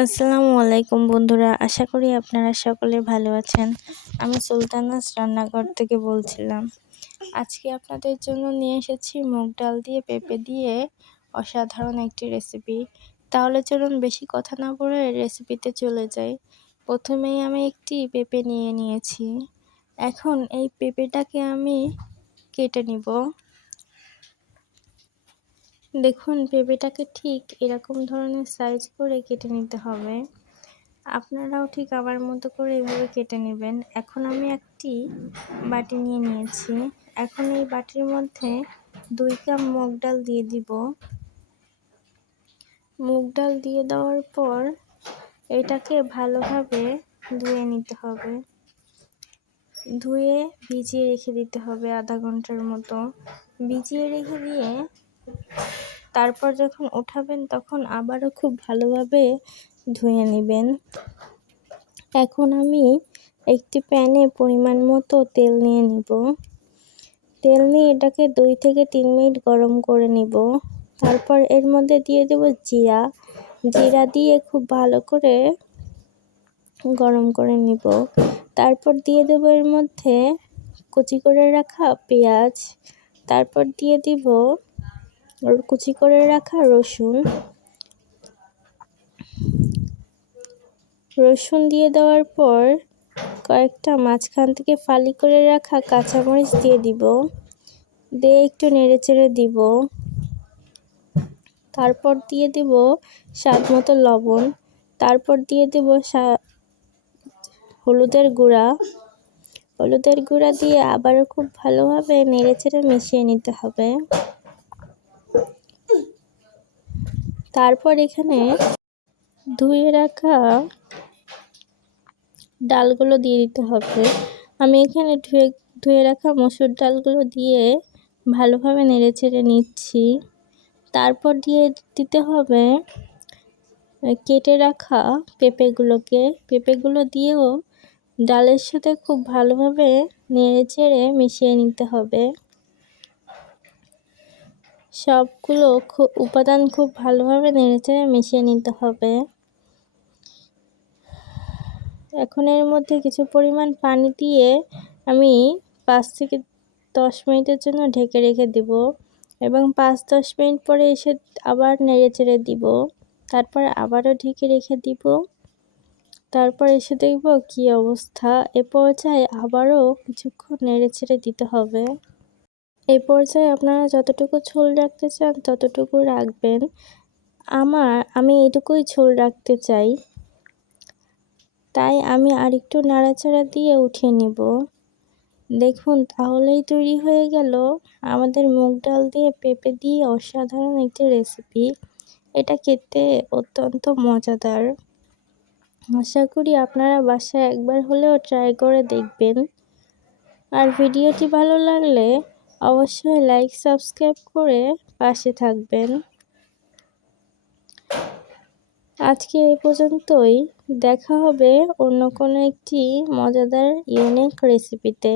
আসসালামু আলাইকুম বন্ধুরা, আশা করি আপনারা সকলে ভালো আছেন। আমি সুলতানাস রান্নাঘর থেকে বলছিলাম। আজকে আপনাদের জন্য নিয়ে এসেছি মুগ ডাল দিয়ে পেঁপে দিয়ে অসাধারণ একটি রেসিপি। তাহলে চলুন বেশি কথা না বলে রেসিপিতে চলে যাই। প্রথমেই আমি একটি পেঁপে নিয়ে নিয়েছি। এখন এই পেঁপেটাকে আমি কেটে নিব। দেখুন, পেঁপেটাকে ঠিক এরকম ধরনের সাইজ করে কেটে নিতে হবে। আপনারাও ঠিক আমার মতো করে এভাবে কেটে নেবেন। এখন আমি একটি বাটি নিয়ে নিয়েছি। এখন এই বাটির মধ্যে 2 কাপ মুগ ডাল দিয়ে দিব। মুগ ডাল দিয়ে দেওয়ার পর এটাকে ভালোভাবে ধুয়ে নিতে হবে। ধুয়ে ভিজিয়ে রেখে দিতে হবে আধা ঘন্টার মতো। ভিজিয়ে রেখে দিয়ে তারপর যখন উঠাবেন তখন আবারও খুব ভালোভাবে ধুয়ে নেবেন। এখন আমি একটি প্যানে পরিমাণ মতো তেল নিয়ে নিব। তেল নিয়ে এটাকে 2 থেকে 3 মিনিট গরম করে নিব। তারপর এর মধ্যে দিয়ে দেব জিরা দিয়ে খুব ভালো করে গরম করে নিব। তারপর দিয়ে দেব এর মধ্যে কুচি করে রাখা পেঁয়াজ। তারপর দিয়ে দিব কুচি করে রাখা রসুন দিয়ে দেওয়ার পর কয়েকটা মাঝখান থেকে ফালি করে রাখা কাঁচামরিচ দিয়ে দিব। দিয়ে একটু নেড়েচেড়ে দিব। তারপর দিয়ে দিব স্বাদ মতো লবণ। তারপর দিয়ে দিব হলুদের গুঁড়া দিয়ে আবারও খুব ভালোভাবে নেড়েচেড়ে মিশিয়ে নিতে হবে। তারপর এখানে ধুয়ে রাখা ডালগুলো দিয়ে দিতে হবে। আমি এখানে ধুয়ে রাখা মসুর ডালগুলো দিয়ে ভালোভাবে নেড়েচেড়ে নিচ্ছি। তারপর দিয়ে দিতে হবে কেটে রাখা পেঁপেগুলো দিয়েও ডালের সাথে খুব ভালোভাবে নেড়েচেড়ে মিশিয়ে নিতে হবে। সবগুলো উপাদান খুব ভালোভাবে নেড়েচেড়ে মিশিয়ে নিতে হবে। এখন এর মধ্যে কিছু পরিমাণ পানি দিয়ে আমি 5 থেকে 10 মিনিটের জন্য ঢেকে রেখে দিব এবং 5-10 মিনিট পরে এসে আবার নেড়েচেড়ে দিব। তারপর আবারও ঢেকে রেখে দিব। তারপর এসে দেখব কি অবস্থা। এ পর্যায়ে আবারও কিছুক্ষণ নেড়েচেড়ে দিতে হবে। এই পর্যায়ে আপনারা যতটুকু ঝোল রাখতে চান ততটুকু রাখবেন। আমি এটুকুই ঝোল রাখতে চাই, তাই আমি আরেকটু নাড়াচাড়া দিয়ে উঠিয়ে নিব। দেখুন, তাহলেই তৈরি হয়ে গেল আমাদের মুগ ডাল দিয়ে পেঁপে দিয়ে অসাধারণ একটি রেসিপি। এটা খেতে অত্যন্ত মজাদার। আশা করি আপনারা বাসায় একবার হলেও ট্রাই করে দেখবেন। আর ভিডিওটি ভালো লাগলে অবশ্যই লাইক সাবস্ক্রাইব করে পাশে থাকবেন। আজকে এই পর্যন্তই। দেখা হবে অন্য কোনো একটি মজাদার ইউনিক রেসিপিতে।